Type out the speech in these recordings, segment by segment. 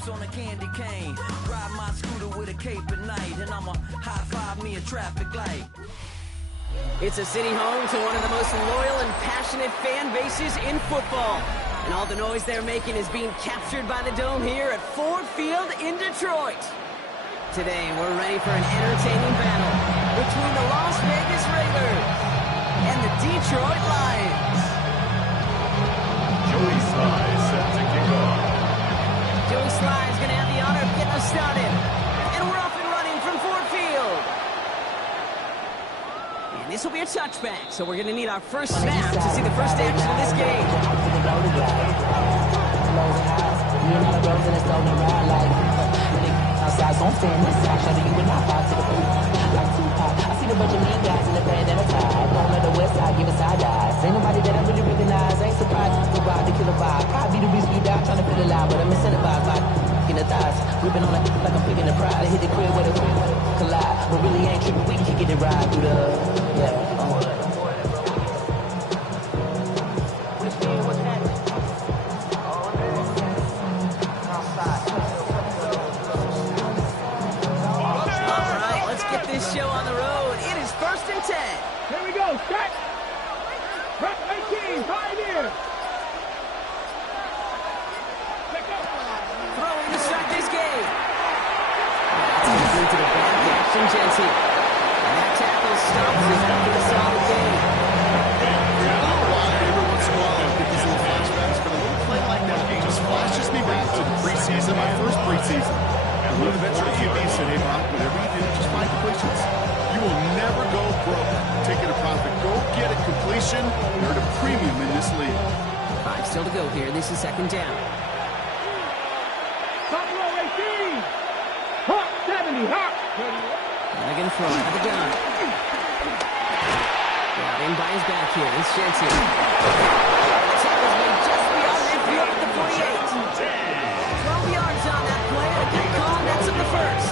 steps on a candy cane. Ride my scooter with a cape at night, and I'ma high-five me a traffic light. It's a city home to one of the most loyal and passionate fan bases in football. And all the noise they're making is being captured by the Dome here at Ford Field in Detroit. Today, we're ready for an entertaining battle between the Las Vegas Raiders and the Detroit Lions. Joey Sly is set to kick off. Joey Sly is going to have the honor of getting us started. And we're off and running from Ford Field. And this will be a touchback, so we're going to need our first snap to see the first action of this game. Outside, gon' stand inside, show you and I fight to the boot. Like Tupac, I see the bunch of mean guys in the band and a tie. Going to the west side, giving side eyes. Ain't nobody that I really recognize, ain't surprised. Survive the killer vibe. Probably be the reason you die, trying to feel alive, but I'm incentivized by in the thighs. Whipping on it like I'm picking the pride. I hit the crib with a collide, but really ain't tripping. We can get it right through the Show on the road. It is 1st and 10. Here we go. Set. Prep 18. Pioneer. Throwing to start this game. That's into the back action, Jency. And that tackle stops us after a solid game. Every once in a while, I get these little flashbacks, but a little play like that just flashes me back to the preseason, my first preseason. And one of the veteran QBs said, hey, Bob, whatever you do, just find completions. You will never go broke taking a profit. Go get a completion. You're at a premium in this league. 5 still to go here. This is 2nd down. Top row 18. Hawk 70. Hawk. They're going to throw out of the gun. Brought in by his back here. It's Jency. The tackle's made just beyond midfield at the 48. 12 yards on that play. A good call. That's at the first.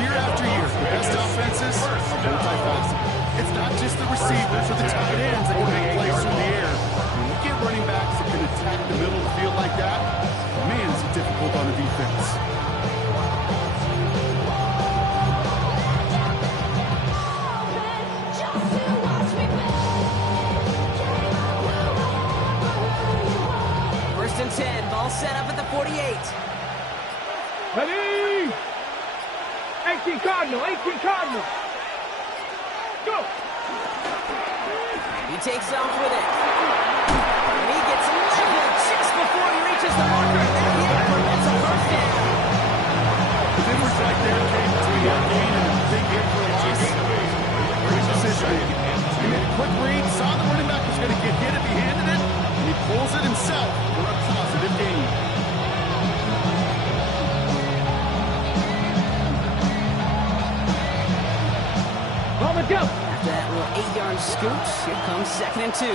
Year after year, the best offenses are multifaceted. It's not just the receivers or the tight ends that can make plays through the air. When you get running backs that can attack the middle of the field like that, man, is it difficult on the defense. First and 10. Ball set up at the 48. Ready. 18 Cardinal. 18 Cardinal. Go. He takes off with it. And he gets leveled just before he reaches the marker. And that hit prevents a first down. The difference right there came between that gain and a big hit for a loss. Great decision. He made a quick read, saw the running back was going to get hit if he handed it, and he pulls it himself for a positive gain. Go. After that little 8-yard scoot, here comes 2nd and 2.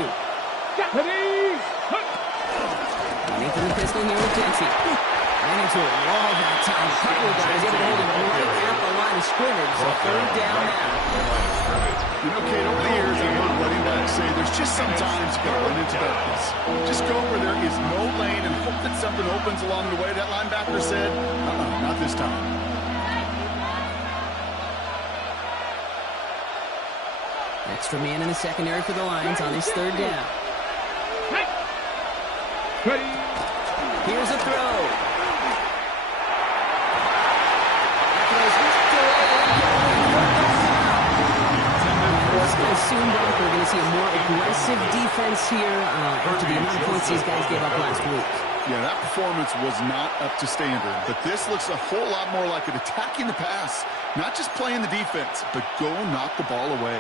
Ready. Nathan the pistol here with Jency. Ran into a wall that time. A couple of guys able to hold him right at the line of scrimmage. So 3rd down now. You know, Kate, over the years, I've heard running backs say there's just sometimes you got to run into darkness. Just go where there is no lane and hope that something opens along the way. That linebacker said, not this time. Extra man in the secondary for the Lions on his 3rd down. Ready. Here's a throw. Soon, Brock, we're going to see a more aggressive defense here after the amount of points these guys gave up last week. Yeah, that performance was not up to standard, but this looks a whole lot more like it attacking the pass. Not just playing the defense, but go knock the ball away.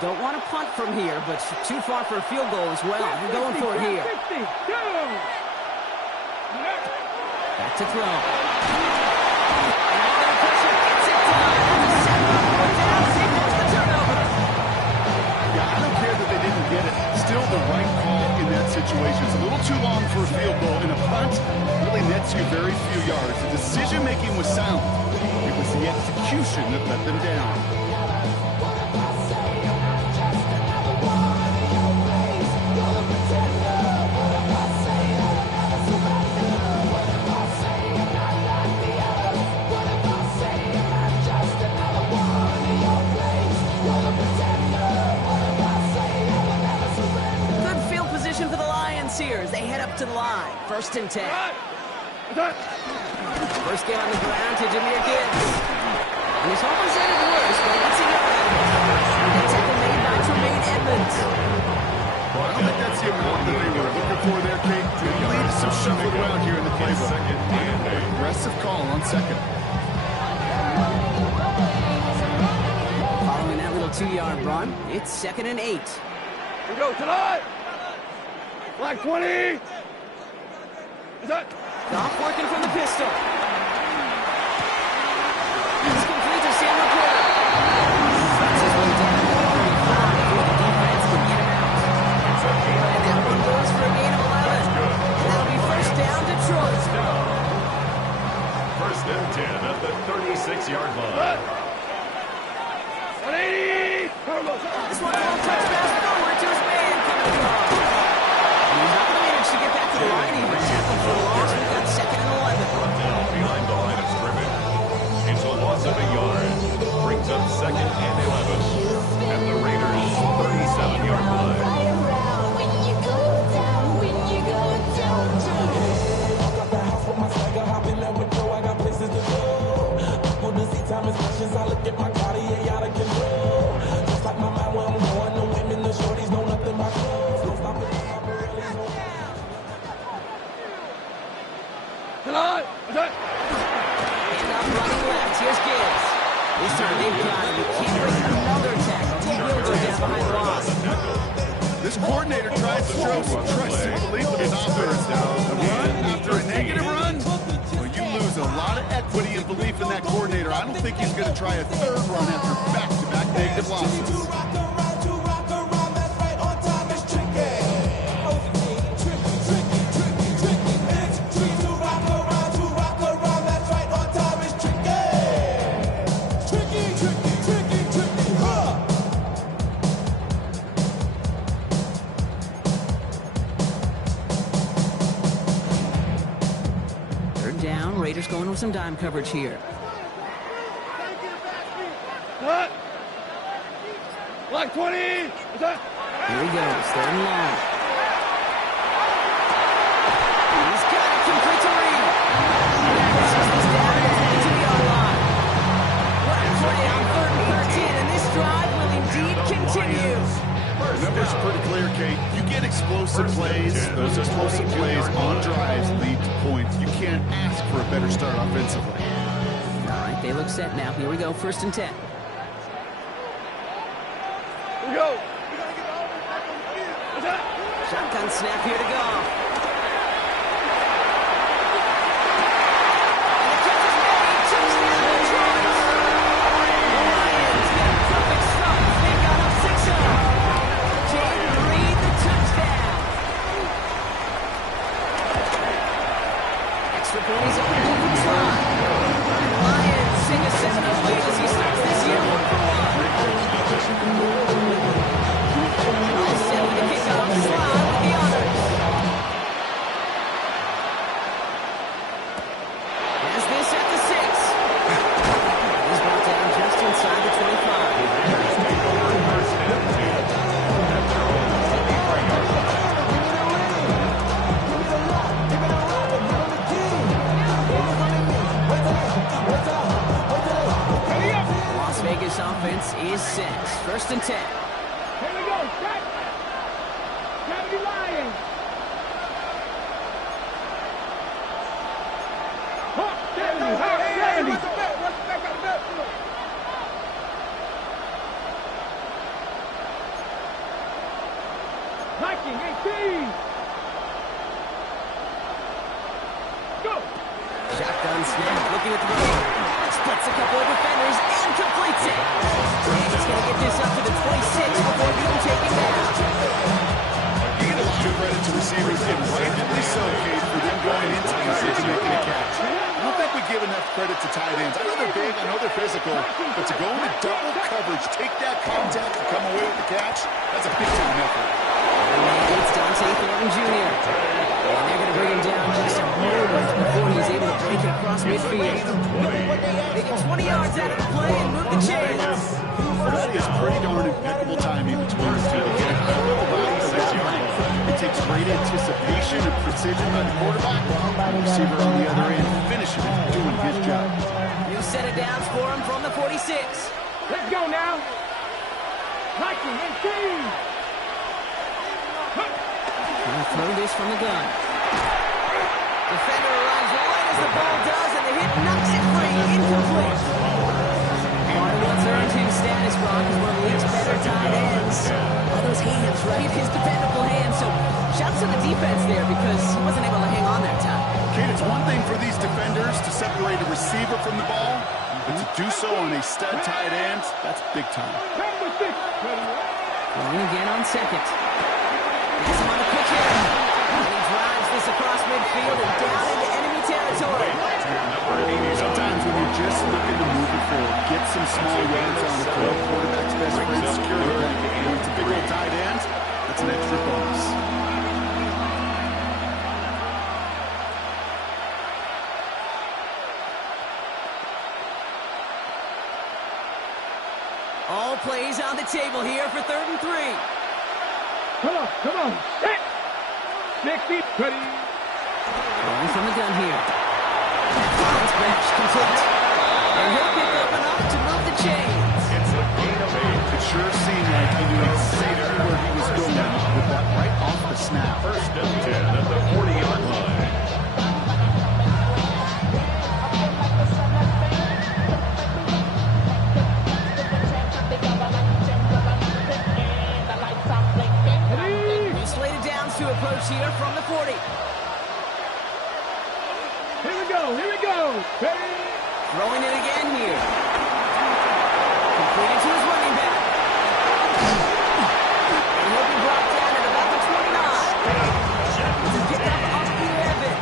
Don't want to punt from here, but too far for a field goal as well. We're going for it here. Back to throw. Yeah, I don't care that they didn't get it. Still the right call in that situation. It's a little too long for a field goal, and a punt really nets you very few yards. The decision-making was sound. It was the execution that let them down. First and 10. First game on the ground to Jahmyr Gibbs. And he's almost at it worse, but he gets a yard out of it. The tackle made by Tremaine Edmonds. Well, I don't think that's the amount that they were looking for there, Kate. It leads to some shuffling around here in the playbook. Aggressive call on second. Following that little 2-yard run, it's 2nd and 8. Here we go, tonight. Flag 20. Goff working from the pistol. It's complete to Sam Laporta. Drops his way down to the 35 before the defense can get him out. And that one goes for a gain of 11. And that'll be first down, Detroit. First and 10 at the 36-yard line. 180. This one's a little touch pass forward to his man coming across. And he's not going to manage to get back to the line even. Tackled for a loss. We've got 2nd and 11. Brought down behind the line of scrimmage. It's a loss of a yard. Brings up 2nd and 11 at the Raiders' 37-yard line. I look at my Cartier out of control. Just like my mind where I'm going, the women, the shorties know nothing but clothes. Don't stop it, stop it, really don't. Tonight. And up running left. Here's Gibbs. This time they've got him. He can't break another tackle. He will go down behind the line. This coordinator tries to show some trust and belief in his offense. A run after a negative run? Well, you lose a lot of equity and belief in that coordinator. I don't think he's going to try a third run after back-to-back negative losses. Raiders going with some dime coverage here. What? Flag 20. Here he goes, 3rd and long. He's got it, complete to Reed. Pushes this down at the 22-yard line. What a play on 3rd and 13, and this drive will indeed continue. The numbers are pretty clear, Kate. You get explosive plays. Those explosive plays on drives lead to points. You can't ask for a better start offensively. All right, they look set now. Here we go, 1st and 10. Here we go. Shotgun snap here to Goff. And the catch is made. Touchdown, Detroit. The Lions get a perfect start. They got up 6-0. Jaden Reed, the touchdown. Extra point is on the open slot. Lions sing a 7-0 lead as he starts this year 1-for-1. All set with the kickoff. Slot with the honors. Has this at the 6. He's brought down just inside the 25. Las Vegas offense is set. 1st and 10. Here we go. Set. 70 Lions. Hop, 70. Hop, 70. Hiking, 18. Go. Shotgun snap, looking at the road. Splits a couple of defenders and completes it. And he's going to get this up to the 26 before being taken down. You get a lot of credit to receivers, and rightfully so, Kate, for them going into coverage and making a catch. I don't think we give enough credit to tight ends. I know they're big, I know they're physical, but to go into double coverage, take that contact, and come away with the catch, that's a big-time effort. It's Dante Thornton Jr. And they're going to bring him down just a moment before he's able to break it across midfield. They get 20 yards out of the play and move the chains. That is pretty darn impeccable timing between the two. They get a couple of routes to 6 yards. It takes creates great anticipation and precision by the quarterback. The receiver on the other end finishing it, doing his job. New set of downs for him from the 46. Let's go now. Nike and team. Gonna throw this from the gun. Defender arrives right as the ball does, and the hit knocks it free, incomplete. Part of what's earned him status, Brock, is one of the league's better tight ends. All those hands, right? His dependable hands. So shouts to the defense there because he wasn't able to hang on that time. Kate, it's one thing for these defenders to separate a receiver from the ball, but to do so on a stud tight end, that's big time. Number 6. Going again on second. Has him on the quick hit. And he drives this across midfield and down into enemy territory. Sometimes when you're just looking to move it forward, get some small yards on the field, quarterback's best friend, secure the ball. When it's a big old tight end, that's an extra bonus. All plays on the table here for 3rd and 3. Come on. Set. 60. Ready. Going from the gun here. Finds bench complete. And he'll pick up enough to move the chains. It's a gain of 8. It sure seemed like he knew exactly where he was going with that right off the snap. 1st and 10 at the 40-yard line. Slated downs to approach here from the 40. Here we go. Ready. Throwing it again here. Completed to his running back. And he'll be brought down at about the 29. It's a pickup up the 11.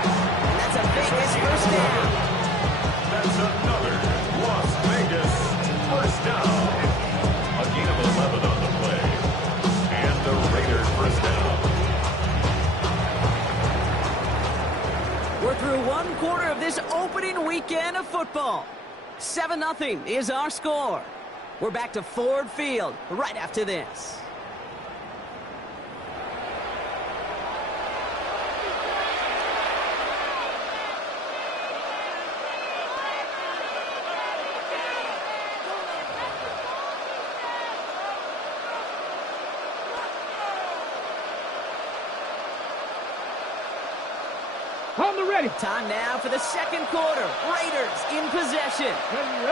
And that's a Vegas 1st down. That's another Las Vegas 1st down. A gain of 11 on the play. And the Raiders 1st down. We're through 1/4 of this opening weekend of football. 7-0 is our score. We're back to Ford Field right after this. On the ready. Time now for the 2nd quarter. Raiders in possession.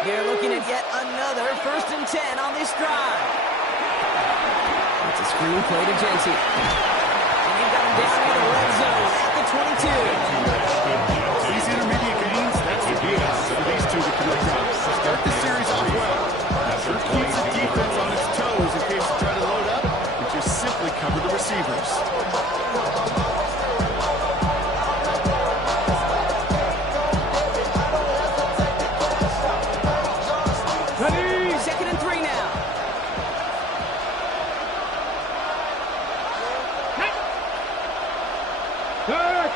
They're looking at yet another 1st and 10 on this drive. It's a screen play to Genty. And they've got him down in the red zone at the 22. These intermediate gains, that's the key for these two to connect up. Start the series off well. Sure keeps the defense on its toes in case they try to load up, and just simply cover the receivers. Ready. 2nd and 3 now. Hurt.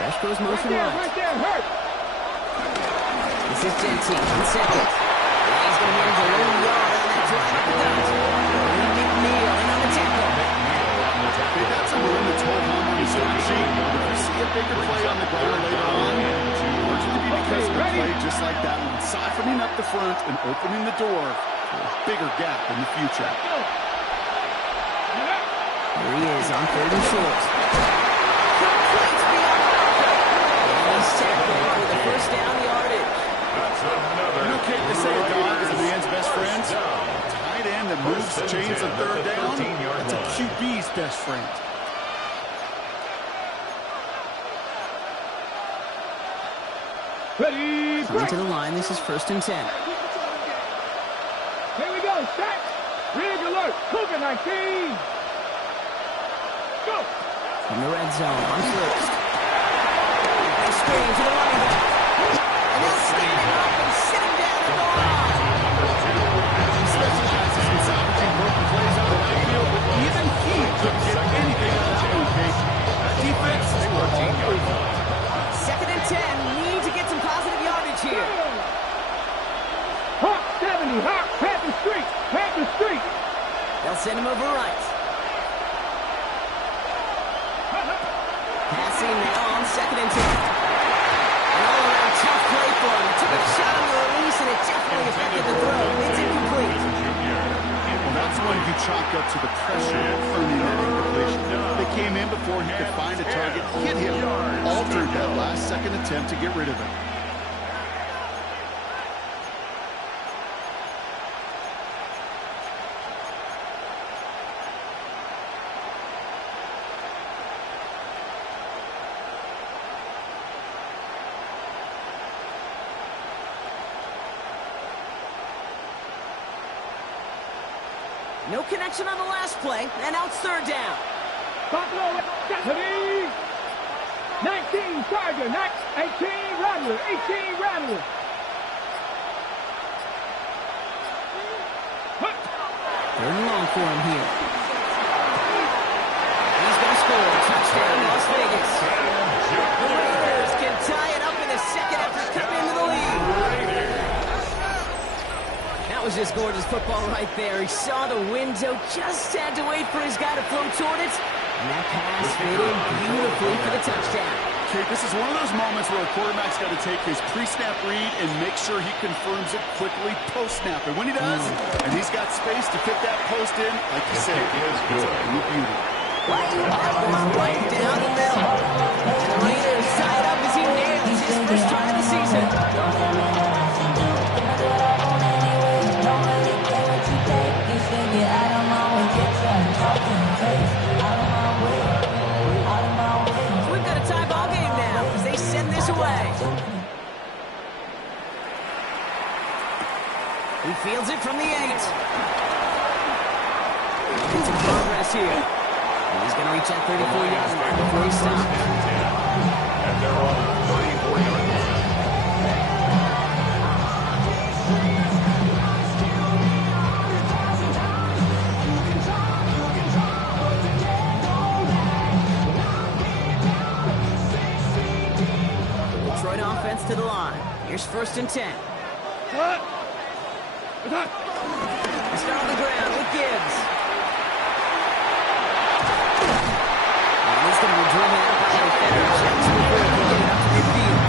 Dash goes motion Right there. Hurt. This is Genty on second. And he's going to manage a low yard on that drive up the gut. McNeil in on the tackle. They got some room to toll home on the stat sheet. If you see a bigger play on the ground later on, it's going to be because of a play just like that one, softening up the front and opening the door for a bigger gap in the future. Here he is on 3rd and short. Completes beyond marker. And he's tackled for the 1st down yardage. That's another. You know, Kate, they say a dog is a man's best friend. Tight end that moves chains on 3rd down, that's a QB's best friend. Ready. Coming to the line, this is 1st and 10. Here we go. Set. Rig alert. Cougar 19. Go. From the red zone on 1st. They screen to the running back. And they'll stand him up and sit him down at the line. Special passes and salvaging broken plays on the field, but even he couldn't get anything out of that one, Kate. That defense is working. 2nd and 10. Need to get some positive yardage here. Hawk 70. Hawk. Panther Street. Panther Street. They'll send him over right. second and 10. An all-around tough play for him. Took a shot on the release, and it definitely affected the throw. It's incomplete. Well, that's one you chalk up to the pressure of earning that incompletion. They came in before he could find a target, hit him, altered that last-second attempt to get rid of it. No connection on the last play, and now it's third down. Buffalo, 19 Charger, 18 Rattler, 18 Rattler. Third and long for him here. He's going to score. Touchdown, Las Vegas. The Raiders can tie it up in the second after coming into the lead. That was just gorgeous football right there. He saw the window, just had to wait for his guy to float toward it. And that pass fit in beautifully for the touchdown. Okay, this is one of those moments where a quarterback's got to take his pre-snap read and make sure he confirms it quickly post-snap. And when he does, and he's got space to fit that post in, like you said, it's a beauty. Right down the middle. The Raiders tie it up as he nails his first try of the season. We've got a tie ball game now as they send this away. He fields it from the 8. Making some progress here. And he's going to reach that 34-yard line before he stops. And they're on the 34-yard line. Detroit offense to the line. Here's first and 10. They start on the ground with Gibbs. And he's going to be driven out by the defender. Checks before he can get it up to midfield.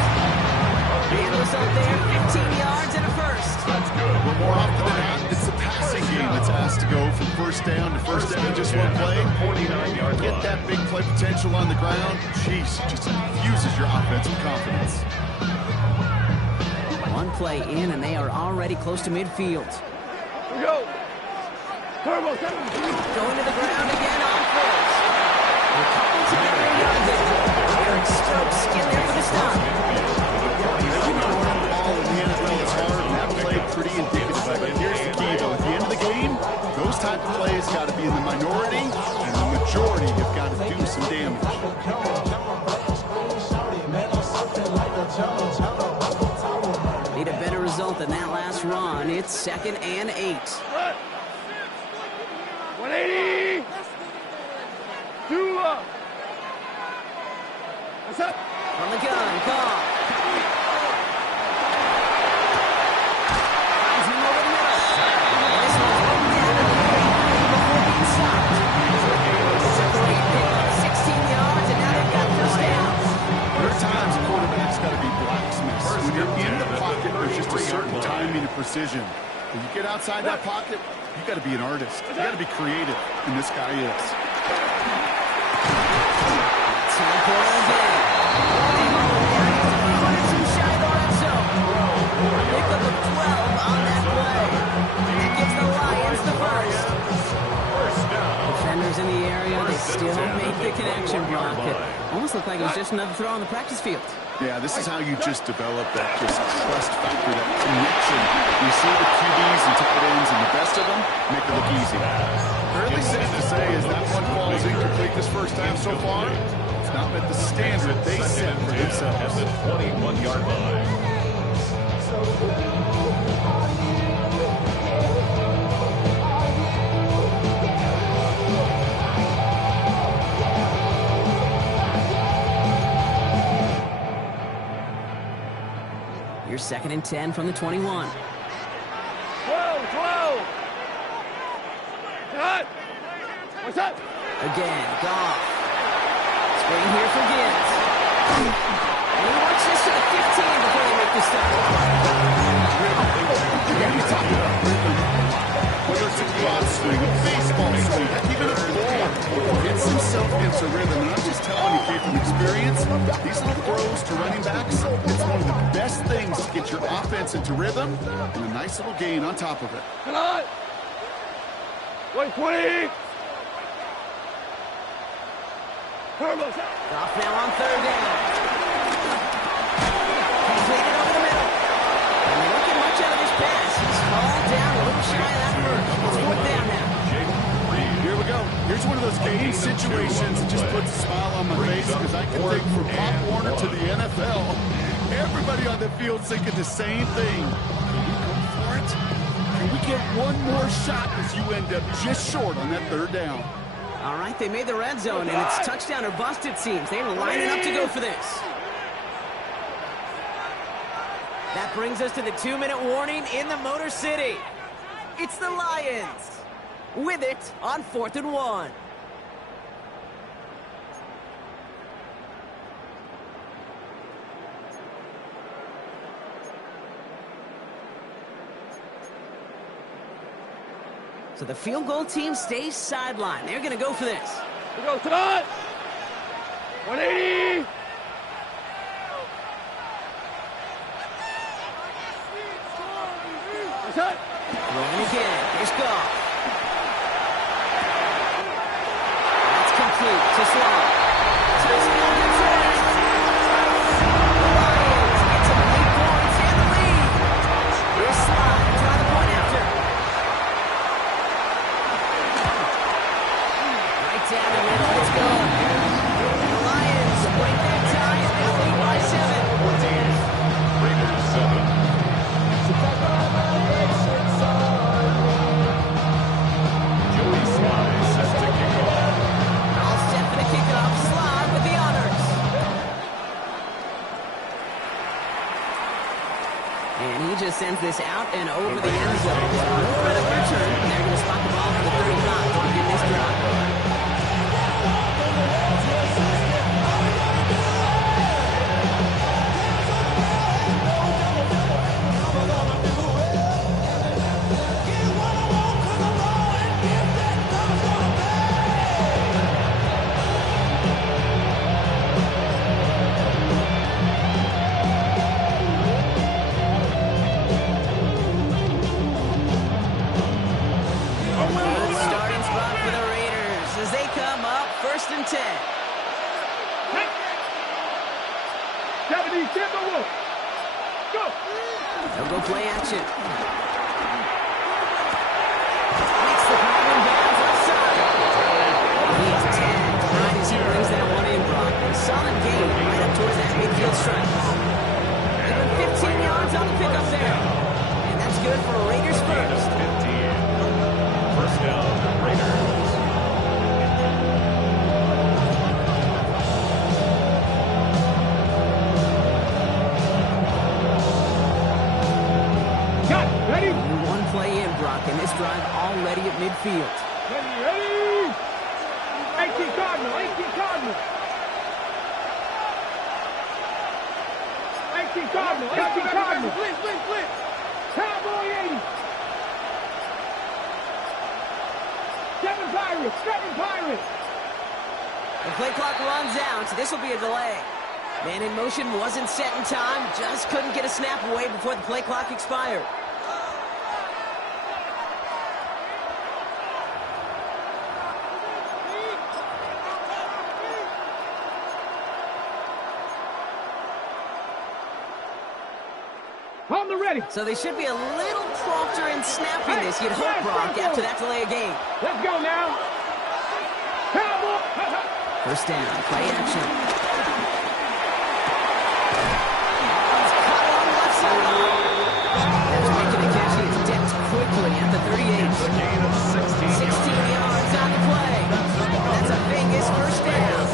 And the result there, 15 yards and a first. That's good. But more often than not, it's the passing game that's asked to go from first down to first down in just one play. 49-yard Get that big play potential on the ground. Jeez, just infuses your offensive confidence. One play in, and they are already close to midfield. Here we go. Turbo, Going to the ground again on first. They're coupled together in yard there. Eric Stokes in there for the stop. Ball in the NFL is hard, and that play pretty indicative of it. Here's the key, though. At the end of the game, those type of plays got to be in the minority, and the majority have got to do some damage. Need a better result than that last run. It's second and 8. 180. Two up. What's up? From the gun, call. Finds him over the middle. And this one's broken down to the 39 before being stopped. It's a great pick on 16 yards, and now they've got first down. There are times a quarterback's got to be blacksmiths. When you're in the pocket, there's just a certain timing and precision. When you get outside that pocket, you got to be an artist. You got to be creative, and this guy is. Time for it again. Too shy of the red zone. Pick up a 12 on that play. And that gives the Lions the first. Defenders in the area, they still make the connection block. It almost looked like it was just another throw on the practice field. Yeah, this is how you just develop that just trust factor, that connection. You see the QBs and tight ends, and the best of them make it look easy. Fairly safe to say is that one ball is incomplete this first time so far. It's not met the standard they set for themselves. At the 21-yard line. Here's second and 10 from the 21. 12, 12. Cut. What's up? Again, Goff. Screen here for Gibbs. And he works this to the 15 before they make the stop. Whether it's a golf swing, a baseball swing, even a ball, gets himself into rhythm. And I'm just telling you, Kate, from experience, these little throws to running backs, it's one of the best things to get your offense into rhythm and a nice little gain on top of it. Come on. 120. Off now on third down. Completed over the middle. And they don't get much out of this pass. He's hauled down a little shy of that first. It's fourth down now. Here we go. Here's one of those game situations that just puts a smile on my face because I can think from Pop Warner to the NFL. Everybody on the field thinking the same thing. Can we go for it? Can we get one more shot as you end up just short on that third down? All right, they made the red zone, and it's touchdown or bust, it seems. They're lining up to go for this. That brings us to the 2-minute warning in the Motor City. It's the Lions with it on 4th and 1. So the field goal team stays sidelined. They're going to go for this. We go, Todd. 180. Rolling again. Here's Goff. That's complete to Sloan. Touchdown Detroit. The Lions get to the 8 points and the lead. Here's Slide to try the point after. Right down the middle. Let's go. And the Lions break that tie and now lead by 7. Raiders 7. Joey Slye set to kick off. All set for the kickoff. Slide with the honors. And he just sends this out and over the end zone. No threat of return. And they're going to spot the ball for the 35 to begin this drive. Starting spot for the Raiders as they come up 1st and 10. 70, Timberwolves. Go. They'll go play action. Makes the grab and bounds left side. He is tagged right as he brings that one in, Brock. A solid gain right up towards that midfield stripe. Even 15 yards on the pickup there. And that's good for Raiders first. 15. First down, Raiders. Got it. Ready? Only one play in, Brock, and this drive already at midfield. Ready. 18 Cardinal. 18 Cardinal. 18 Cardinal. 18 Cardinal. Blitz, blitz, blitz. Cowboy 80. 7 Pirates. 7 Pirates. The play clock runs out, so this will be a delay. Man in motion wasn't set in time, just couldn't get a snap away before the play clock expired. On the ready. So they should be a little prompter in snapping this, you'd hope, Brock, after that delay of game. Let's go now. Cowboy. First down, play action. Caught on left side. After making the catch, he is decked quickly at the 38. A gain of 16 yards on the play. That's a Vegas first down.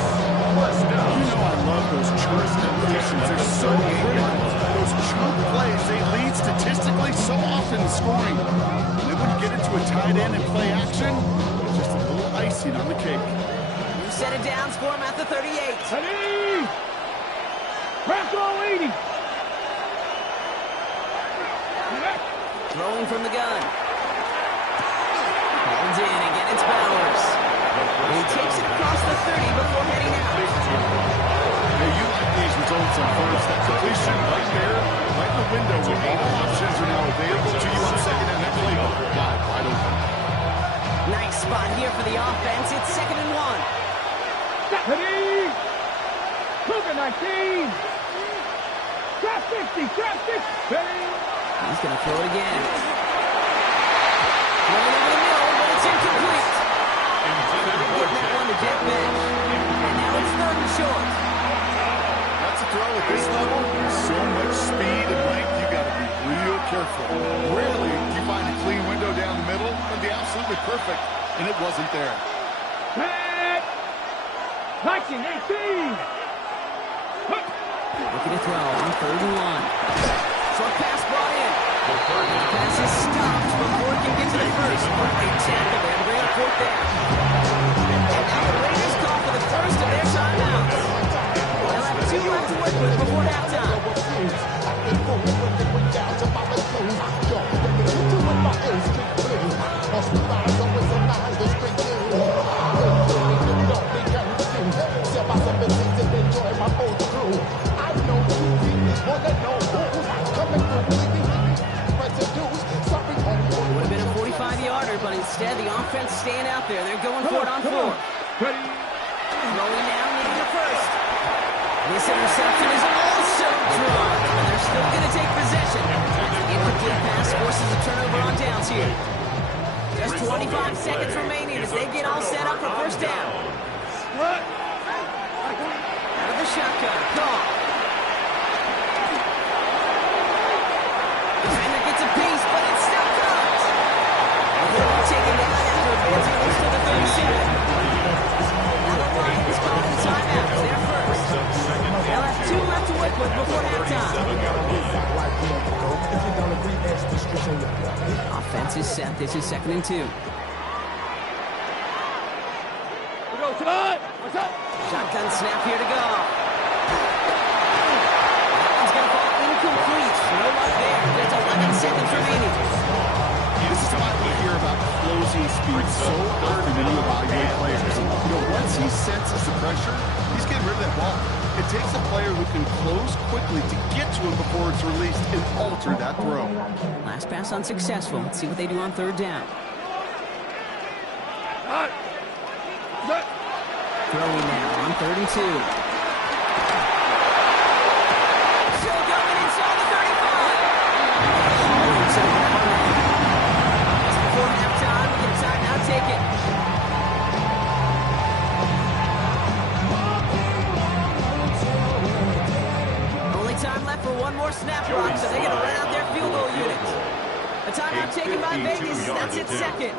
First down. You know I love those church completions. They're so critical. Those chunk plays, they lead statistically so often in scoring. When they wouldn't get into a tight end and play action, it's just a little icing on the cake. You set it down, score him at the 38. Ready. Press all 80. Throwing from the gun. Holds in, again it's Bowers. He takes it across the 30 before heading out. Hey, you like these results on first. That completion right there, right in the window where all options are now available to you on second and that playbook. Wide open. Nice spot here for the offense. It's 2nd and 1. Ready? Cougar 19. Trap 60. Trap 60. Ready? He's going to throw it again. Throwing over the middle, but it's incomplete. Getting that one to Jeff Bench. And now it's 3rd and short. That's a throw at this level. So much speed and length, you got to be real careful. Rarely do you find a clean window down the middle. It'd be absolutely perfect, and it wasn't there. Pat. Touching 18. Looking to throw on 3rd and 1. Short pass brought in. Pass is stopped before it can get to the first. Great tackle there to bring up 4th down. And now the Raiders call for the first of their timeouts. They'll have 2 left to work with before halftime. Would have been a 45-yarder, but instead the offense staying out there. They're going for it on 4. Ready? Throwing down, needing the first. This interception is also dropped, and they're still going to take possession. The incomplete pass forces a turnover on downs here. Just 25 seconds remaining as they get all set up for first down. Out of the shotgun, call. Defender gets a piece, but it's still caught. They'll be taken down after advancing this to the 37. Now the Lions calling timeouts. They're first. They'll have 2 left to work with before halftime. Offense is set. This is 2nd and 2. We go tonight. What's up? Shotgun snap here to go. That one's going to fall incomplete. No luck there. There's 11 seconds remaining. This is why we hear about closing speed so early when you evaluate players. Once he senses the pressure, he's getting rid of that ball. It takes a player who can close quickly to get to him before it's released and alter that throw. Last pass unsuccessful. Let's see what they do on 3rd down. Throwing now on 3rd and 2. Still going inside the 35. Just before halftime, we get a timeout taken. Only time left for one more snap block, so they're going to run out their field goal unit. A timeout taken by Vegas. That's its 2nd.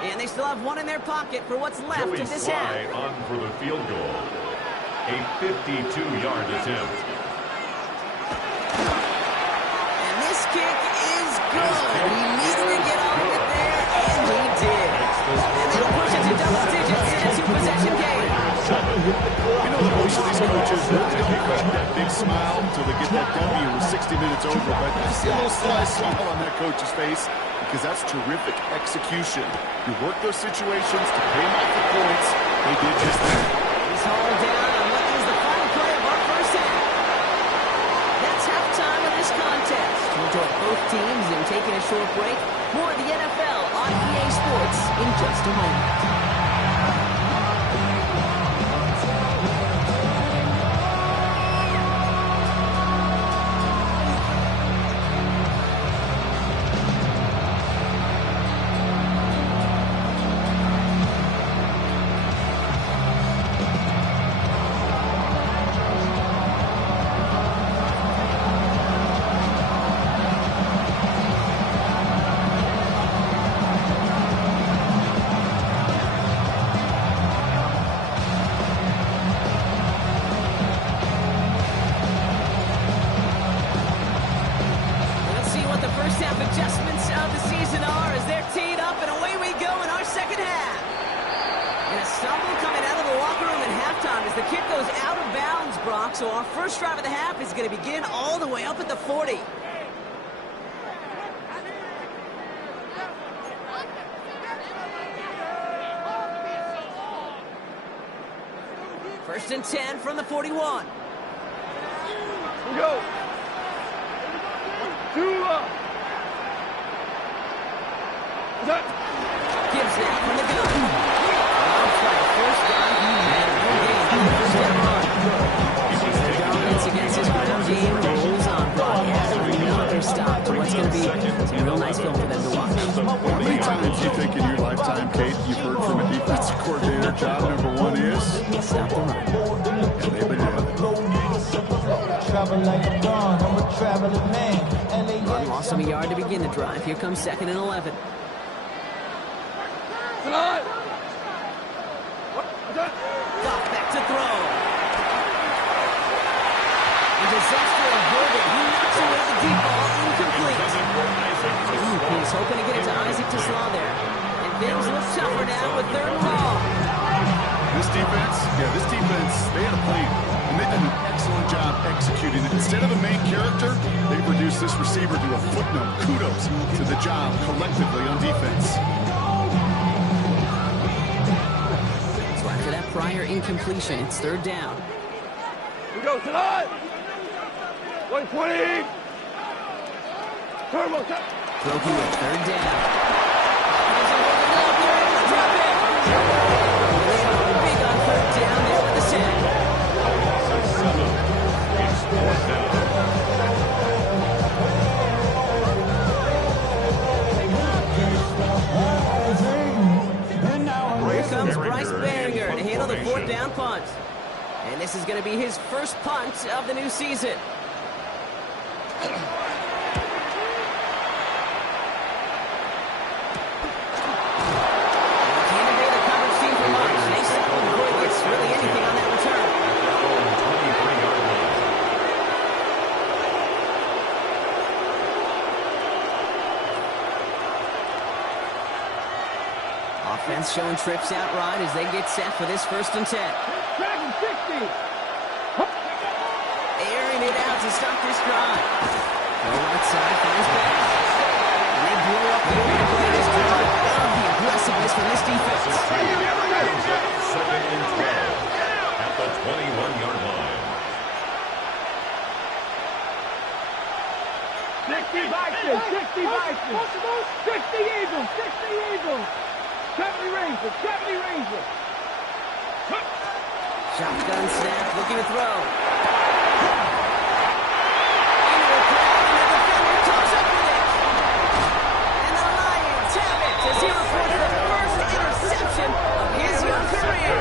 And they still have 1 in their pocket for what's left of this half. On for the field goal. A 52-yard attempt. And this kick is good. He needed to get off it there, and he did. And they'll push it to double digits in a 2-possession game. Most of these coaches really don't have that big smile until they get that W with 60 minutes over. But I see a little sly smile on that coach's face because that's terrific execution. You work those situations to pay them off the points. They did just that. He's hauled down on what is the final play of our first half. That's halftime of this contest. We'll enjoy both teams and taking a short break. More of the NFL on EA Sports in just a moment. so our first drive of the half is going to begin all the way up at the 40. First and 10 from the 41. Go. 2 up. Gibbs now from the gun. First down. Dominance against his ground game rolls on. Another stop to what's going to be some real nice film for them to watch. How many times do you think in your lifetime, Kate, you've heard from a defensive coordinator, job number 1 is? Stop the run. Yeah, they've been doing it. Run lost him a yard to begin the drive. Here comes 2nd and 11. Goff back to throw. A disaster averted. He knocks away the deep ball, incomplete. He's hoping to get it to Isaac Toslaw there. And things look tougher now with 3rd and long. This defense, they had a plan, and they did an excellent job executing it. Instead of a main character, they reduced this receiver to a footnote. Kudos to the job collectively on defense. So after that prior incompletion, it's 3rd down. We go tonight. 120. Turbo. Broken with 3rd down. Big on 3rd down there with the sack. Here comes Bryce Baringer to handle the 4th down punt. And this is going to be his first punt of the new season. Offense showing trips out right as they get set for this 1st and 10. Dragon 60. Airing it out to stop this drive. Go right side, finds back. And they blow up the open play this drive. Love the aggressiveness from this defense. 2nd and 12 at the 21-yard line. 60 Vikings. 60 Vikings. 60 Eagles. 60 Eagles. 70 Rangers. 70 Rangers. Shotgun snap, looking to throw. Into a crowd, and the defender comes up with it. And the Lions have it as he reports the first interception of his young career.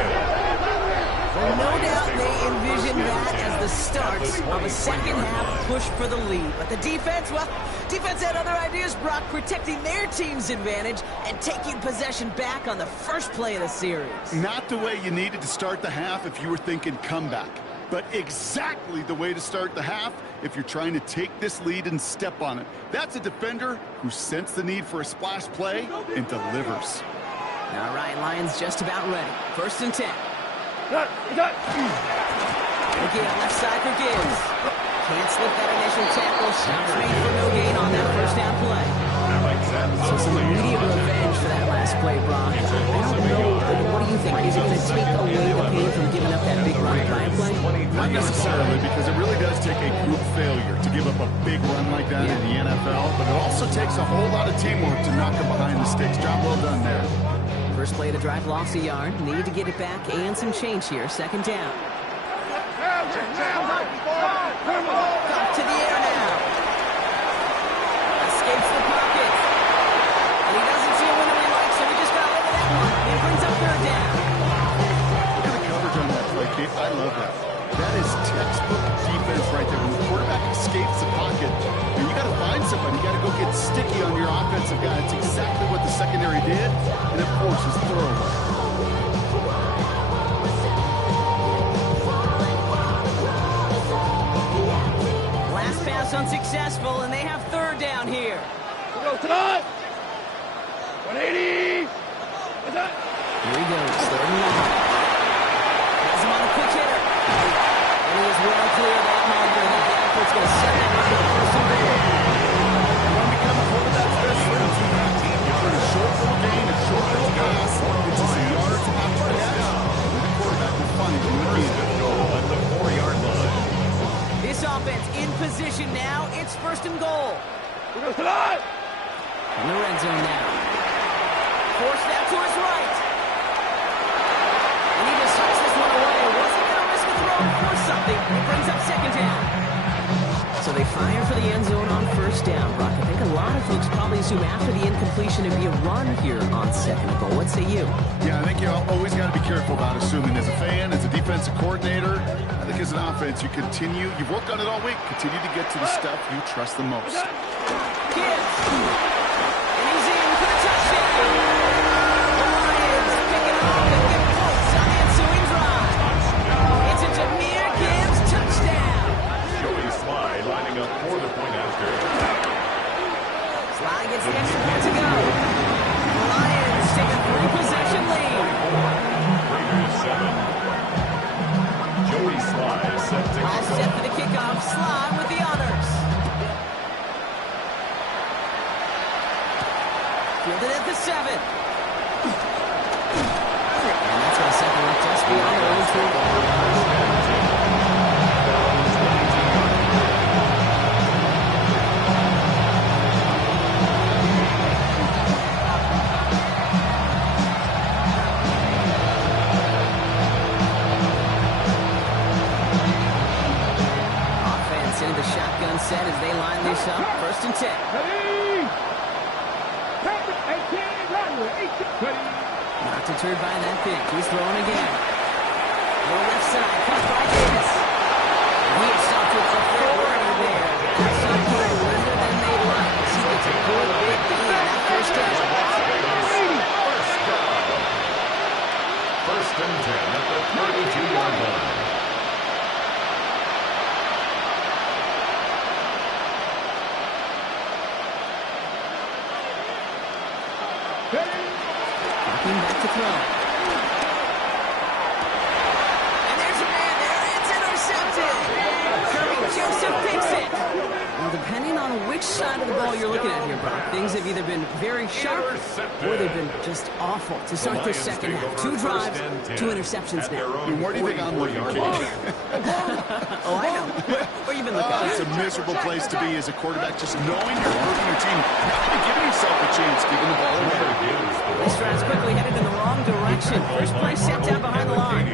Well, no doubt they envisioned that as the start of a 2nd half push for the lead. But the defense, well, defense had other ideas, Brock, protecting their team's advantage and taking possession back on the first play of the series. Not the way you needed to start the half if you were thinking comeback, but exactly the way to start the half if you're trying to take this lead and step on it. That's a defender who sensed the need for a splash play and delivers. All right, Lions just about ready. 1st and 10. Again, left side for Gibbs. Can't slip that initial tackle. Stops made for no gain on that 1st down play. So some immediate revenge for that last play, Brock. I don't know. What do you think? Is it going to take away the pain from giving up that big run play? Not necessarily, because it really does take a group failure to give up a big run like that in the NFL, but it also takes a whole lot of teamwork to knock them behind the sticks. Job well done there. First play of the drive, lost a yard. Need to get it back and some change here. 2nd down. Got to the air now. Escapes the pocket. And he doesn't see a window he likes, so he just got over that one. He brings up 3rd down. Look at the coverage on that play, Kate. I love that. That is textbook defense right there. When the quarterback escapes the pocket, and you got to find somebody. You got to go get sticky on your offensive guy. It's exactly what the secondary did, and it forces throwaway. Last pass unsuccessful, and they have 3rd down here. We go tonight. 180. Here he goes, 3rd and 1. Has him on a quick hitter. And he is well clear of that marker. That effort's going to set them up for the first and goal. When we become a quarterback's best friend, you put a short little gain, a short little pass, it's just a yard after the catch, and the quarterback will find it First and goal at the 4-yard line. This offense in position now. It's first and goal. We're going to slide. In the red zone now. Forced out to his right. And he just tucks this one away. Wasn't going to risk a throw and force something. It brings up second down. So they fire for the end zone on first down, Brock. I think a lot of folks probably assume after the incompletion it'd be a run here on second goal. What say you? Yeah, I think you always got to be careful about assuming. As a fan, as a defensive coordinator, I think as an offense, you've worked on it all week, continue to get to the stuff you trust the most. Gibbs. And he's in for the touchdown. The Lions pick it up and get points on the ensuing drive. It's a Jahmyr Gibbs touchdown. Joey Sly lining up for the point after. Sly gets the extra point to go. The Lions take a 3-possession lead. Raiders 7. Joey Sly set to All kick set off. for the kickoff. Sly with the honors. Fielded at the 7. And that's going to second up just beyond the own 2. Offense into the shotgun set as they line this up. First and 10. Ready. Captain 18, runway 18. Ready. Not deterred by that pitch. He's throwing again. The left side, caught by Davis. He is stopped with authority there. That's not good. Later than they like. He gets a good big gain in that first down. First and 10 at the 32-yard line. Walking back to throw. And there's a man there. It's intercepted. Kirby Joseph picks it. Well, depending on which side of the ball you're looking at here, Brock, things have either been very sharp or they've been just awful to start this second half. 2 drives, 2 interceptions now. Where do you think I'm looking, Kate? Oh, I know. Where you been looking? It's a miserable place to be as a quarterback, just knowing you're hurting your team, not even giving yourself a chance, giving the ball away. This drive's quickly headed in the wrong direction. First play set down behind the line.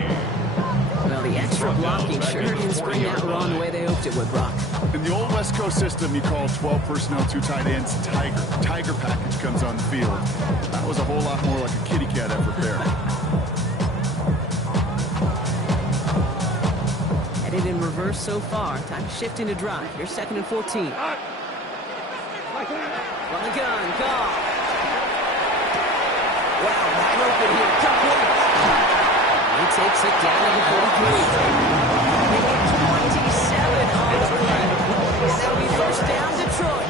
Well, the extra blocking sure didn't spring out wrong the way they hoped it would, Brock. In the old West Coast system, you call 12 personnel, 2 tight ends, Tiger. Tiger package comes on the field. That was a whole lot more like a kitty cat effort there. Headed in reverse so far. Time to shift into drive. Here's second and 14. On the gun, Goff. Wow, wide open here. Tough one. He takes it down to the 43. They get 27 on the play. And that'll be first down, Detroit.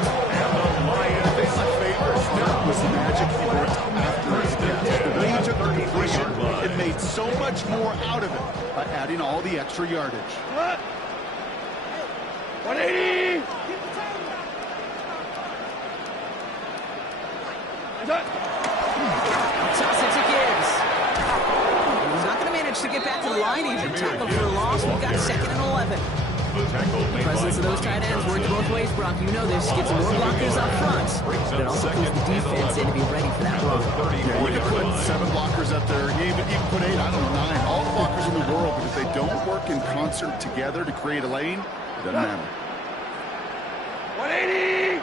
I think my favorite part was the magic he worked after his catch. The way he took the completion, it made so much more out of it by adding all the extra yardage. 180. Toss it to Gibbs. He's not going to manage to get back to the line even. Tackle for a loss. We've got second and 11. The presence of those tight ends works both ways, Brock. You know this. Gets more blockers up front, but it also puts the defense in to be ready for that run. Yeah, you can put 7 blockers up there. You even put 8, I don't know, 9. All the blockers in the world, but if they don't work in concert together to create a lane, it doesn't matter. 180.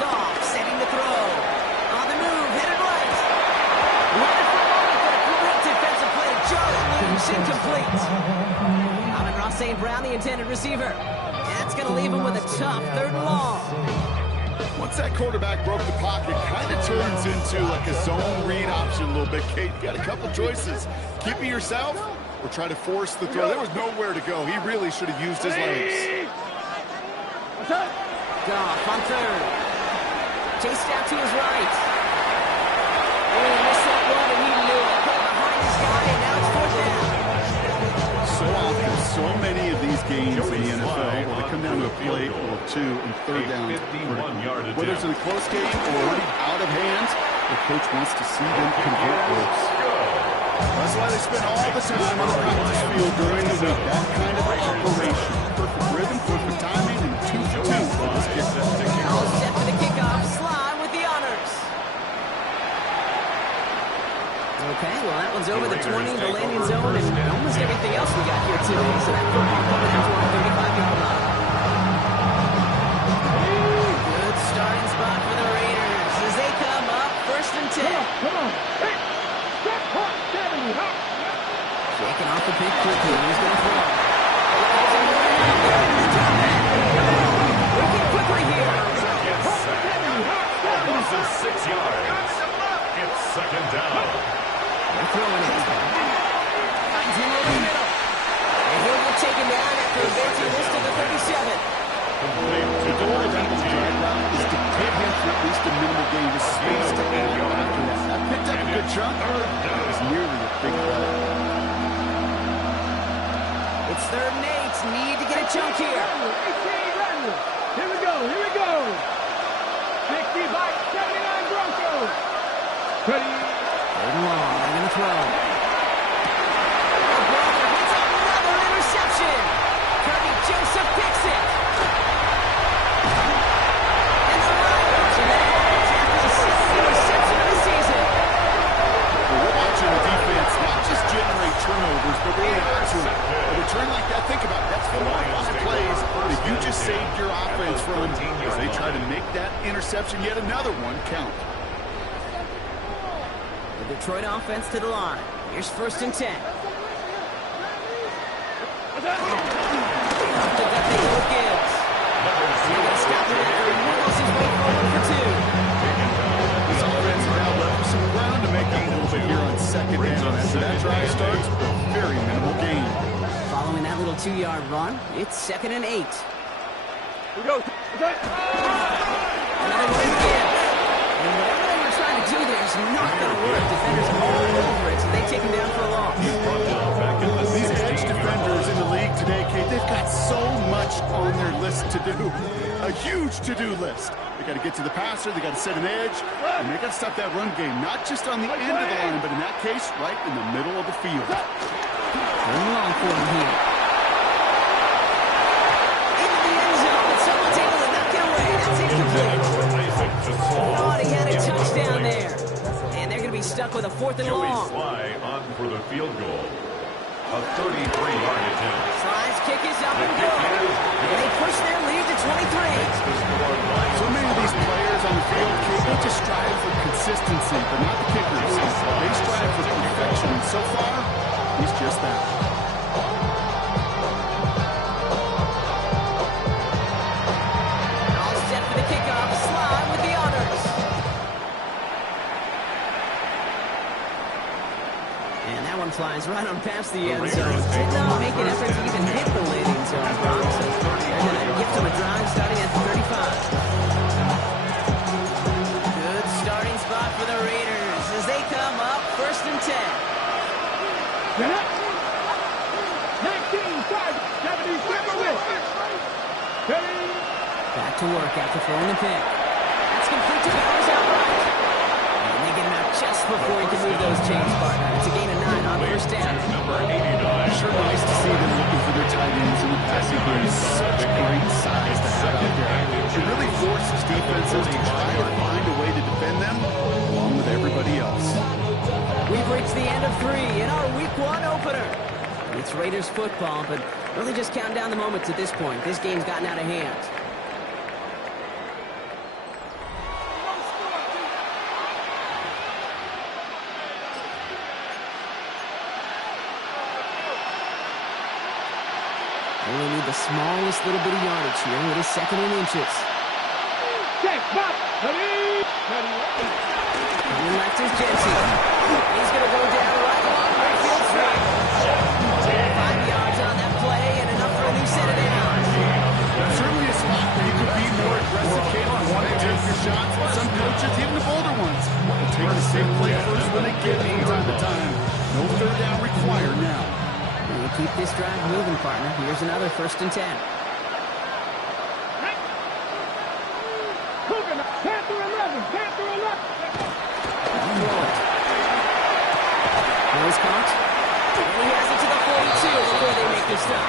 Goff setting the throw. On the move, headed right. Running for a moment, but a great defensive play to Charlie Leach, incomplete. Amon-Ra St. Brown, the intended receiver. That's going to leave him with a tough 3rd and long. Once that quarterback broke the pocket, kind of turns into like a zone read option a little bit. Kate, you got a couple choices. Keep it yourself or try to force the throw. There was nowhere to go. He really should have used his legs. Goff on 3rd. Chased out to his right. Oh, he missed that one, and he knew it. Put it so many of these games in the NFL where they come down to a play or two and third down. Whether it's in a close game or out of hands, the coach wants to see them convert those. That's why they spend all the time on the practice field during the week. That kind of operation. Perfect rhythm, perfect timing, and 2 for 2 for this kick. All set for the kickoff. Sly with the honors. Okay, well, that one's over the 20, the landing zone, and almost everything else we got here today. So that football coming into our 35-yard line. Good starting spot for the Raiders as they come up 1st and 10. Come on. Hey, step hot, 70, hot. Shaking off the pick quickly. He's going to throw. Working quickly here. Loss of 6 yards. It's 2nd down. They're throwing it. Finds him over the middle. And he'll get taken down after advancing this to the 37. The goal of that drag route is to get him for at least a minimal gain of space to add after that. That picked up a good chunk. It was nearly a big play. It's 3rd and 8. Need to get a chunk here. 18 Here we go. 65, 79 Broncos. 30. 3rd and long. They're going to throw. O'Brien hits another interception. Kirby Joseph picks it. And the Lions are going to after the 6th interception of the season. We're watching the defense not just generate turnovers, but really add to it. A return like that, think about it. That's 4 or 5 plays that you just saved your offense from as they try to make that interception, yet another one, count. The Detroit offense to the line. Here's 1st and 10. Off the gut they go Gibbs. He's going to stop him after he wiggles his way forward for 2. This offense is now left with some ground to make up a little bit here on 2nd down. After that drive starts, very minimal gain. Following that little 2-yard run, it's 2nd and 8. Here we go. Another one to Gibbs. And whatever they were trying to do there is not going to work. Defenders all over it, so they take him down for a loss. These edge defenders in the league today, Kate, they've got so much on their list to do. A huge to-do list. They got to get to the passer, they got to set an edge, and they got to stop that run game, not just on the end of the line, but in that case, right in the middle of the field. 3rd and long for him here. Into the end zone, but someone's able to knock it away. That's incomplete. Thought he had a touchdown there. And they're going to be stuck with a 4th and Joey long. Sly on for the field goal. A 33-yard attempt. Sly's kick is up and good. And they push their lead to 23. So many of these players on the field, Kate, they just strive for consistency, but not the kickers. They strive for perfection, and so far, he's just that. All set for the kickoff. Sly with the honors. And that one flies right on past the end zone. Did not make an effort to even hit the landing zone. Bronx. They're going to gift him a drive starting at the 35. Good starting spot for the Raiders as they come up 1st and 10. 19, 5, 70, step away. 30. Back to work after throwing the pick. That's complete to Bowers outright. And they get him out just before he can move those chains, partner. It's a gain of 9 on 1st down. Sure nice to see them looking for their tight ends in the passing game. Such great size to have out there. It really forces defenses to try to find a way to defend them along with everybody else. We've reached the end of 3 in our Week 1 opener. It's Raiders football, but really just counting down the moments at this point. This game's gotten out of hand. Only need the smallest little bit of yardage here with his 2nd and inches. Check, pop, 30. And left is Jensen. He's going to go down right along Mayfield's right. 5 yards on that play and enough for a new set of downs. Certainly a spot where you could be more aggressive, Caleb. Want to take your shots, but some coaches, even the bolder ones, will take the same play first when they get it from time to time. No 3rd down required now. And keep this drive moving, partner. Here's another 1st and 10. Panther 11, Panther 11. Mills caught. And he has it to the 42 before they make the stop.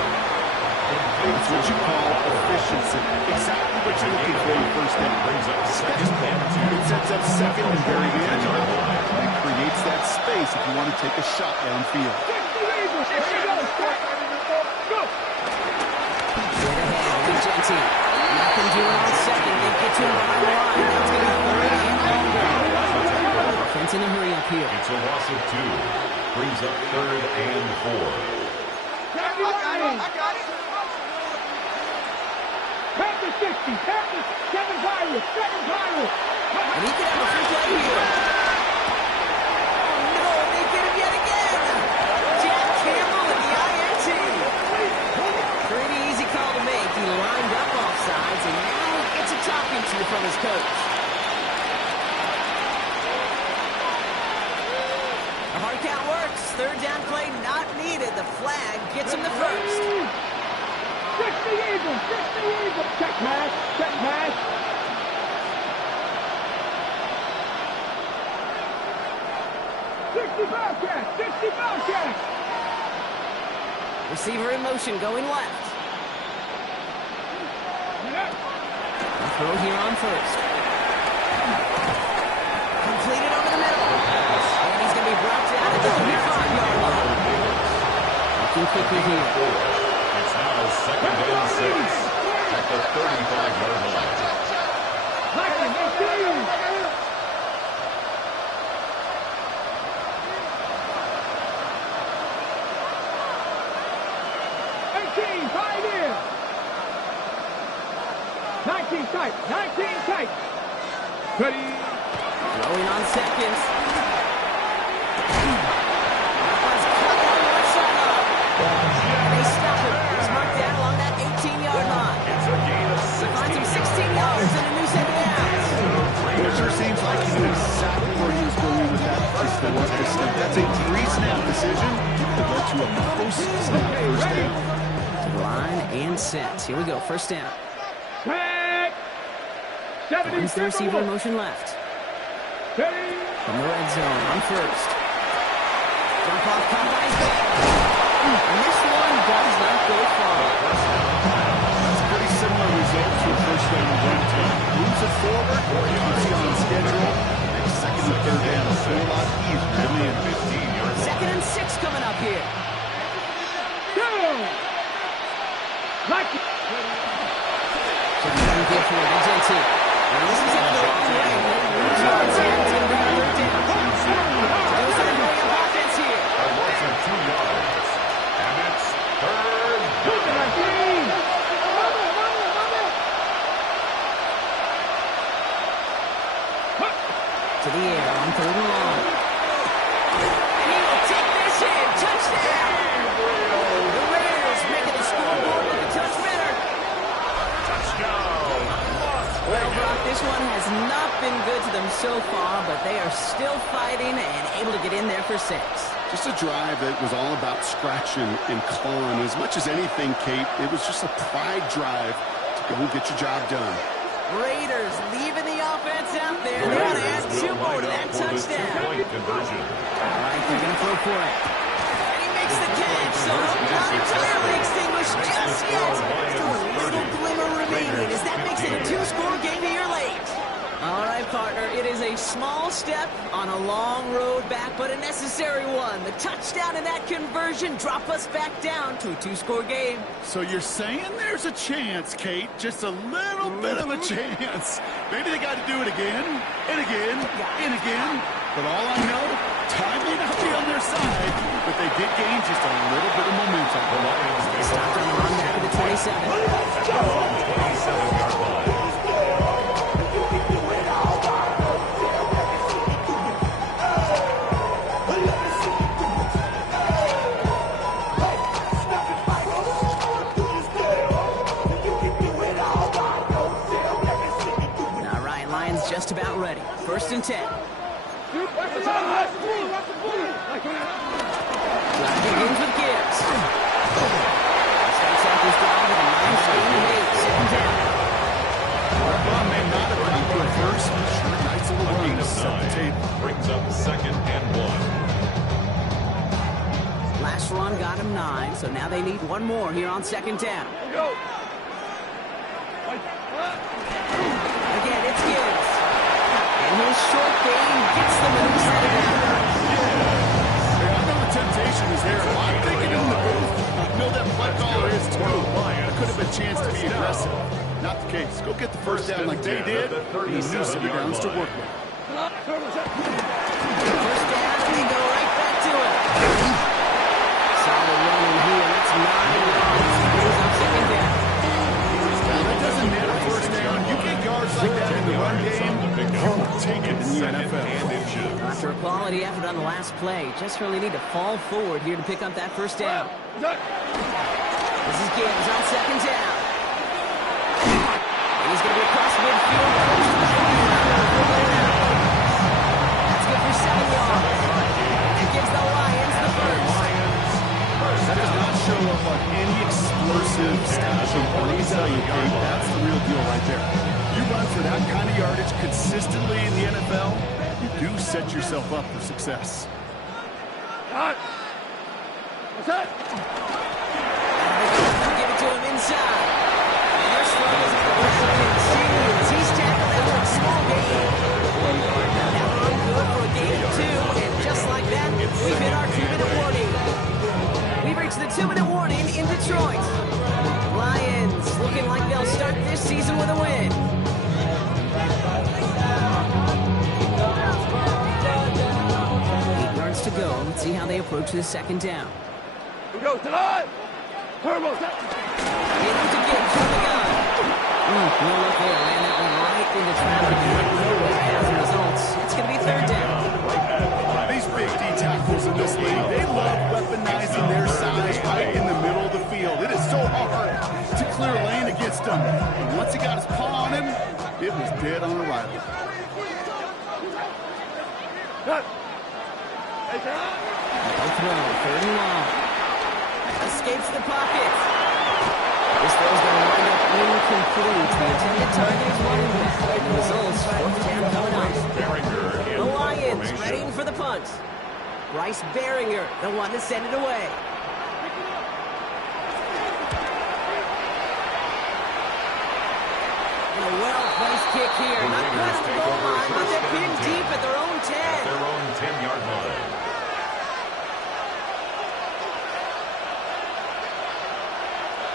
It's what you call efficiency. Exactly what you're looking for in first down. It sets up second and very end. And it creates that space if you want to take a shot downfield. Straight ahead, Vigenti. Nothing doing on second. They get to him behind the line. Now it's going to be 3rd and long. Offense in a hurry up here. It's a loss of 2. Brings up 3rd and 4. I got it. Panther 60, Panther 7 Pirates, 7 Pirates. And he could have a free play here. Oh, no, they get him yet again. Jack Campbell at the INT. Pretty easy call to make. He lined up off sides, and now he gets a talking to from his coach. The hard count works. 3rd down play not needed. The flag gets him the 1st. 60 Eagles, 60 Eagles. Check pass, check pass. Bobcats, 60 Bobcats. Receiver in motion going left. A throw here on 1st. Completed over the middle. And he's going to be brought down at the 35-yard line. Looking quickly here. It's now 2nd and 6 at the 35-yard line. Pioneer. 19 tight, 19 tight. Ready. Throwing on seconds. That one's cut on the left sideline. They stop him. He's marked down along that 18-yard line. It's a gain of 6. He finds him 16 yards and a new set of downs. It sure seems like he knew exactly where he was going with that first snap. That's a 3-snap decision that led to a post-snap first down. To the line and set. Here we go. 1st down. Runs the receiver in motion left. From the red zone on 1st. Jump off, caught by his back. And this one does not go far. That's pretty similar result to a first down run team. Moves it forward, or you can see on schedule. Next 2nd and 3rd down, a whole lot easier to land. 2nd and 6 coming up here. Like it. Second good for Vigenti. And this is headed the wrong way. Yards here. It's going to bring a 3rd down. Those are going up offense here. A loss of 2 yards. And it's 3rd down. To the air on 3rd and long. And he will take this in. Touchdown. The Raiders making the scoreboard look a touch better. Touchdown. Well, Brock, this one has not been good to them so far, but they are still fighting and able to get in there for 6. Just a drive that was all about scratching and clawing. As much as anything, Kate, it was just a pride drive to go and get your job done. Raiders leaving the offense out there. They want to add 2 more to that touchdown. All right, they're going to throw for it. And he makes the catch, so hope not entirely extinguished just yet. Still a little glimmer remaining as that makes it a 2-score game here late. All right, partner, it is a small step on a long road back, but a necessary one. The touchdown and that conversion drop us back down to a 2-score game. So you're saying there's a chance, Kate, just a little bit of a chance. Maybe they got to do it again, and again, and again. But all I know, time may not be on their side, but they did gain just a little bit of momentum. They stopped on the run back at the 27. 27-yard line. Just about ready. 1st and 10. Drive begins with Gibbs. Starts out this drive with a nice gain of 8. Second down. Well, may not have gotten to it first, but sure, nice little A run gain to of set the 9 table. brings up 2nd and 1. Last run got him 9, so now they need one more here on second down. Go. Again, it's Gibbs. And his short gain gets them a new set of down. Hey, I know the temptation is there. I'm thinking in the booth. I know that play caller is too. It could have been a chance to be aggressive. Not the case. Go get the first down like they did, and the new set of downs to work with. First down, and they go right back to it. Solid running here. That's 9 yards. Brings up second down. Now, that doesn't matter first down. You get yards like that in the run game, you will take it in the NFL. After a quality effort on the last play, just really need to fall forward here to pick up that first down. This is Gibbs on second down. And he's going to be across midfield. That's good for 7 yards. That gives the Lions the first. That does not show up on any explosive stats. Let me tell you, Gabe, that's the real deal right there. You run for that kind of yardage consistently in the NFL, you do set yourself up for success. What's that? Give it to him inside. And their struggles at the line continues. He's tackled out for a small gain. Now run good for a gain of 2, and just like that, we've hit our 2-minute warning. We've reached the 2-minute warning in Detroit. Lions looking like they'll start this season with a win. 8 yards to go. Let's see how they approach this second down. We go to line. Turbo set. Get him to Gibbs from the gun. No look there. Ran that one right into traffic and went nowhere as a result. It's going to be third down. These big D tackles in this league, they love weaponizing their size right in the middle of the field. It is so hard to clear a lane against them. And once he got his paw on him, it was dead on arrival. Cut. No throw. Third and long. Escapes the pocket. This throw's going to wind up incomplete. The intended target is running back. And the results, fourth down coming up. The Lions readying for the punt. Bryce Baringer, the one to send it away. And a well-placed kick here. Not quite on the goal line, but they're pinned deep at their own 10. Their own 10-yard line.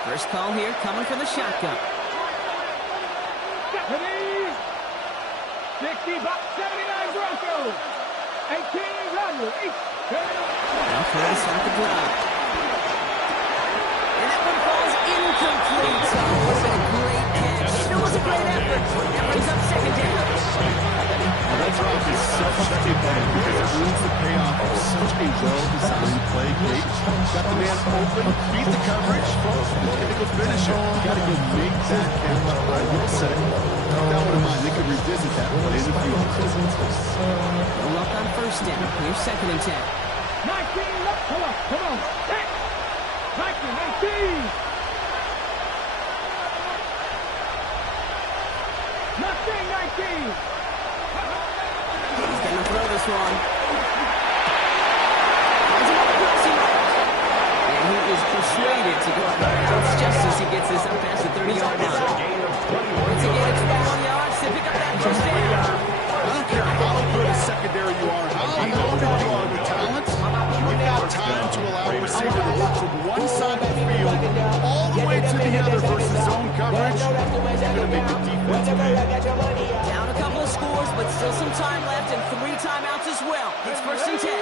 First call here coming from the shotgun. 60, 79 Broncos. 18 Rodgers. Now for the start the drive. And that one falls incomplete. So it was a great catch. It was a great effort. That brings up second down. Well, that drop is such a big play because it ruins the payoff of such a well-designed play. Gabe got the man open, beat the coverage, and then go finish it. You got to go make that catch. I will say, keep that one in mind. They could revisit that play in the future. No luck on first down. Here's second and 10. 19, look, come on. 19. Nothing, 19. He's going to throw this one. Finds another crossing route. And he is persuaded to go up there. It's just as he gets this up past the 30-yard line. Once again, it's 21 yards to pick up that first down. I don't care how good a secondary you are, how loaded you are with talent. You've got time to allow a receiver to work from one side of the field all the way to the other versus zone coverage. It's going to make the defense pay. Down a couple of scores, but still some time left and 3 timeouts as well. It's first and 10.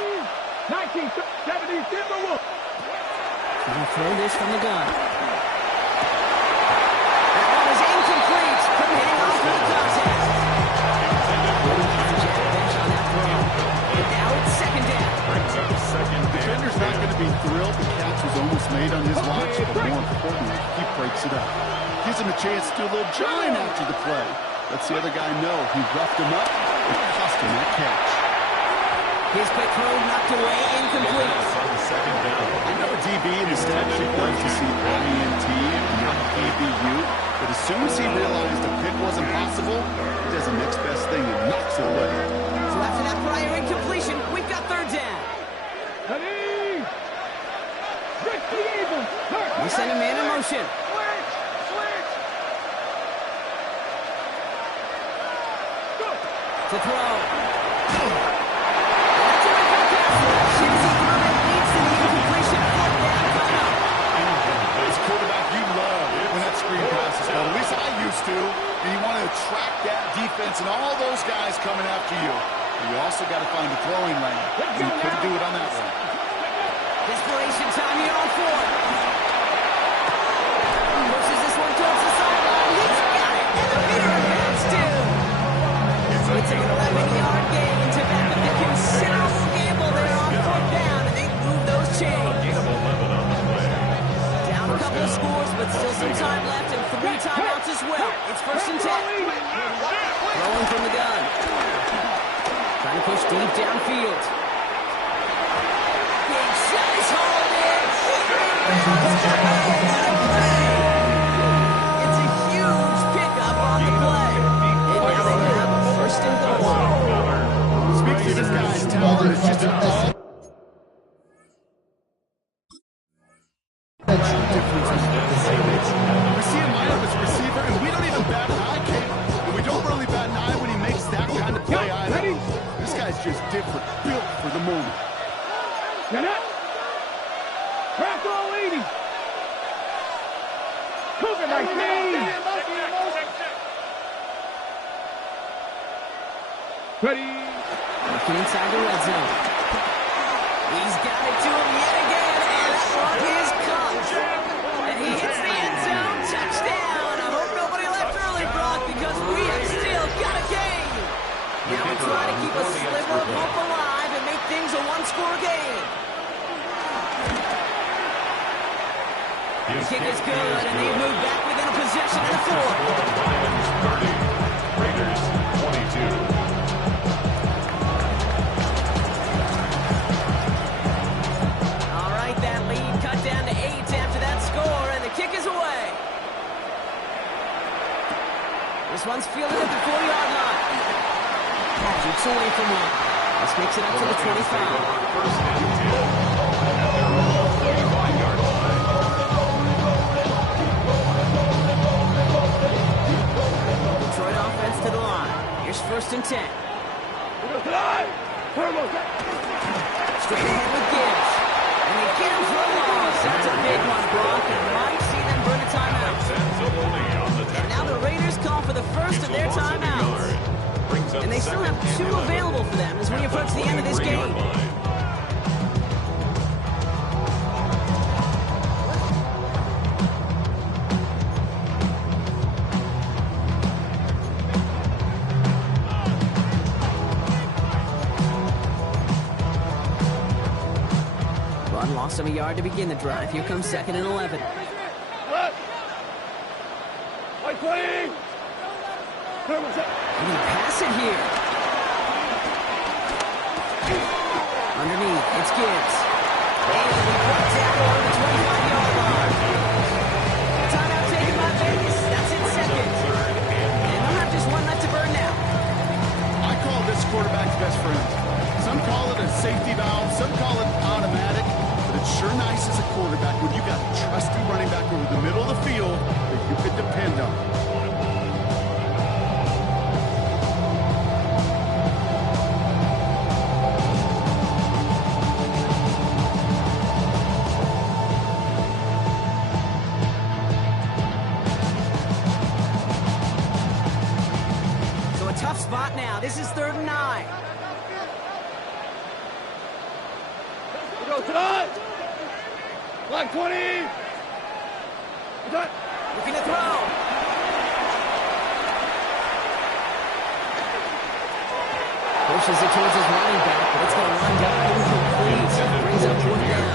1970 Timberwolves. Gonna throw this from the gun. That one is incomplete. Couldn't hang on through the contact. On that throw. And now it's second down. Defender's not going to be thrilled. The catch was almost made on his watch, but more importantly, he breaks it up. Gives him a chance to do a little giant after the play. Lets the other guy know he roughed him up and cost him that catch. His quick throw knocked away, incomplete. On second down. I know a DB in the stat sheet loves to see INT, not EBU, but as soon as he realized the pick wasn't possible, he does the next best thing and knocks it away. So after that prior incompletion, we've got third down. Ready? Rick the Eagles. We send a man in motion. Switch. Switch. Go. To throw. That's a good pass. Shazy throw it leads to the incompletion. Fourth down coming up. As a quarterback, you love when that screen pass is called. At least I used to. And you want to attract that defense and all those guys coming after you. But you also got to find the throwing lane. And you couldn't do it on that one. Desperation time here on fourth. Pushes this one towards the sideline. He's got it. And the leader advance too. So it's an 11-yard gain to back up the considerable gamble there on fourth down. And they move those chains. Down a couple of scores, but still some time left and 3 timeouts as well. It's first and 10. Throwing from the gun. Trying to push deep downfield. Big shot is hauled in. It's a huge pickup on the play. And now they have a first and goal. Speaks to this guy's talent. It's just an all we see him line up as a receiver, and we don't even bat an eye, Kate. And we don't really bat an eye when he makes that kind of play either. This guy's just different, built for the moment. Get up. Crack all 80. Cougar like me. Ready. Looking inside the red zone. He's got it to him yet again, and that one is caught. And he hits the end zone. Touchdown. I hope nobody left early, Brock, because we have still got a game. Now we're trying to keep a sliver of hope alive and make things a one-score game. The kick is good, and they've moved back within a possession of the fourth. Lions 30, Raiders 22. All right, that lead cut down to 8 after that score, and the kick is away. This one's fielded at the 40-yard line. Shoots away from one. This makes it up to the 25. First and 10. At their own 35-yard line. Detroit offense to the line. Here's first and 10. Straight ahead with Gibbs. And they get him for a loss. That's a big one, Brock, and might see them burn a timeout. And now the Raiders call for the first of their timeouts. And they still have 2 available for them as we approach the end of this game. Bud lost him a yard to begin the drive. Here comes second and 11. White 20. And they pass it here. Underneath, it's Gibbs. And he brought down on the 25-yard line. Timeout taken by Vegas. That's in second. And they'll have just one left to burn now. I call this quarterback's best friend. Some call it a safety valve, some call it automatic, but it's sure nice as a quarterback when you got a trusty running back over the middle of the field that you could depend on. So a tough spot now. This is 3rd and 9. Go tonight. Black 20. Looking to throw. Pushes it towards his running back, but it's going to wind up incomplete. Brings up 4th down.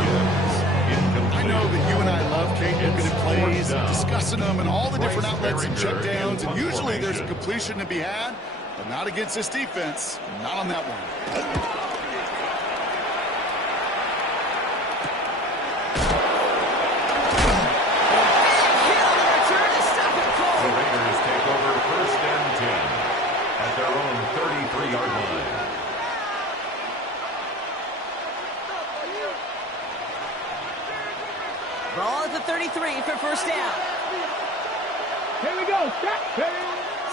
I know that you and I love Kate looking at plays and discussing them and all the different outlets and checkdowns, and usually there's a completion to be had, but not against this defense. Not on that one.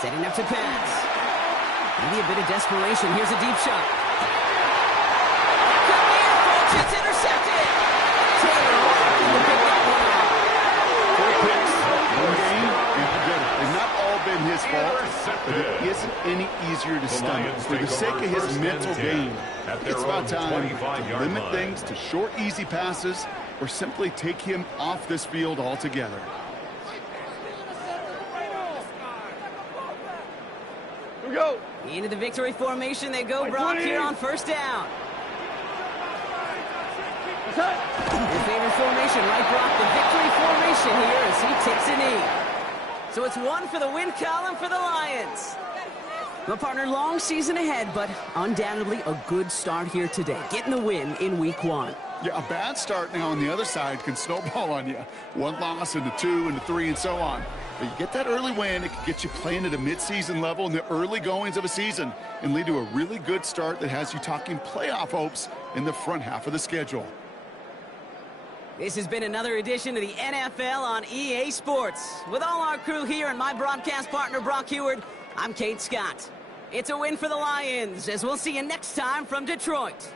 Setting up to pass. Maybe a bit of desperation. Here's a deep shot. Could be it, folks. It's intercepted. Taylor looking to pick that one off. 4 picks, 1 game, and together. They've not all been his fault, but it isn't any easier to stomach. For the sake of his mental game, it's about time to limit things to short, easy passes or simply take him off this field altogether. Here we go. Into the victory formation they go, Brock, here on first down. Your favorite formation, right, Brock? The victory formation here as he takes a knee. So it's 1 for the win column for the Lions. Well, partner, long season ahead, but undoubtedly a good start here today. Getting the win in week 1. Yeah, a bad start now on the other side can snowball on you. 1 loss into 2 into 3 and so on. But you get that early win, it can get you playing at a midseason level in the early goings of a season and lead to a really good start that has you talking playoff hopes in the front half of the schedule. This has been another edition of the NFL on EA Sports. With all our crew here and my broadcast partner, Brock Huard, I'm Kate Scott. It's a win for the Lions, as we'll see you next time from Detroit.